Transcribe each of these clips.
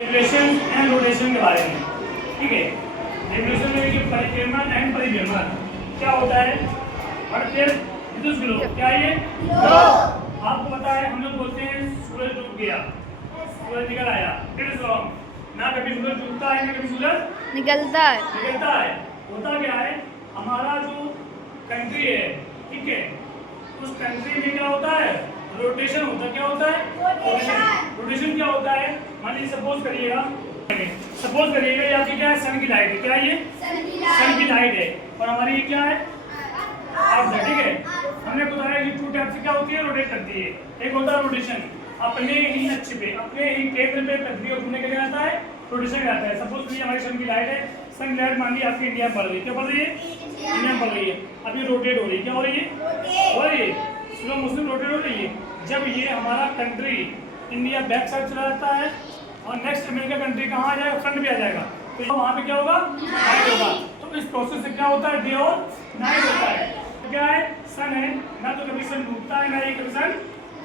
Reflection and rotation के बारे में, ठीक है। रिफ्लेक्शन में कि परिक्रमण एंड परिभ्रमण क्या होता है? और फिर विद्युत ग्लो क्या ये आपको पता है, हम लोग बोलते हैं सूरज डूब गया, सूरज निकल आया, इट इज रॉन्ग। ना कभी सूरज डूबता है ना कभी सूरज निकलता है। होता क्या है, हमारा जो कंट्री है, ठीक है, उस कंट्री में क्या होता है, रोटेशन होता है। क्या होता है? रोटेशन क्या होता है? मान लीजिए सपोज करिएगा ये आपकी क्या है, सन की लाइट है। क्या ये सन की लाइट है और हमारी ये क्या है, अर्थ है, ठीक है। हमने बताया कि टू टाइप से क्या होती है, रोटेट करती है। एक होता है रोटेशन अपने ही अक्ष पे, अपने ही केंद्र पे पृथ्वी को घूमने के लिए आता है, रोटेशन कहलाता है। सपोज करिए हमारी सन की लाइट है, सन की लाइट मान ली आपकी इंडिया में पड़ रही है। क्या पड़ रही है? इंडिया में पड़ रही है। अब ये रोटेट हो रही है। क्या हो रही है? हो रही है। स्लो मोशन रोटेट हो रही है। जब ये हमारा कंट्री इंडिया बैक साइड चला जाता है और नेक्स्ट अमेरिका कंट्री कहाँ आ जाएगा, फ्रंट पे आ जाएगा, तो वहाँ पे क्या होगा, नाइट होगा। तो इस प्रोसेस से क्या होता है, डे और नाइट होता है। तो क्या है, सन है ना, तो कभी सन डूबता है ना ही कभी सन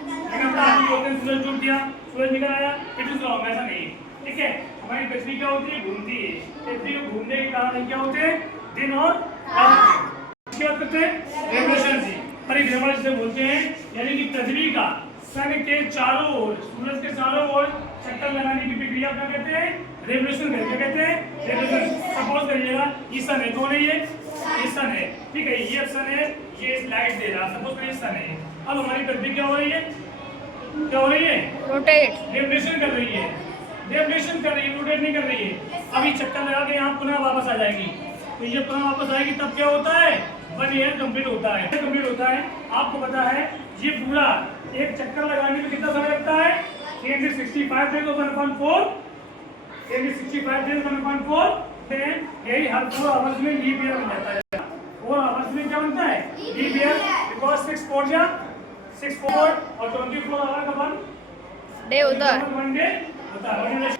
निकलता है। बोलते हैं सूरज डूब गया, सूरज निकल आया, इट इज रॉन्ग, ऐसा नहीं है, ठीक है। हमारी पृथ्वी क्या होती है, घूमती है। पृथ्वी को घूमने के कारण क्या होते हैं, दिन और रात। क्या करते हैं, रेवोल्यूशन से परिभ्रमण से बोलते हैं, यानी कि पृथ्वी का सन के चारों ओर, सूरज के चारों ओर चक्कर लगाने की प्रक्रिया क्या कहते हैं, रेवोल्यूशन कहते हैं, रेवोल्यूशन। सपोज करिएगा ये सन है, कौन है ये सन है, ठीक है, ये सन है, ये लाइट दे रहा, सपोज करिए सन है। अब हमारी पृथ्वी क्या हो रही है, क्या हो रही है, रोटेट, रेवोल्यूशन कर रही है, रेवोल्यूशन कर रही है, रोटेट नहीं कर रही है। अभी चक्कर लगा के यहाँ पुनः वापस आ जाएगी, तो ये पुनः वापस आएगी, तब क्या होता है, 1 ईयर कंप्लीट होता है। आपको पता है ये पूरा एक चक्कर लगाने में कितना समय लगता है, 365 डेज 1/4, 365 डेज 1/4, यही हर 4 आवर्स में लीप ईयर बन जाता है। 4 आवर्स में क्या बनता है, लीप ईयर, बिकॉज 6 4 और 24 आवर का 1 डे होता है। डे होता है।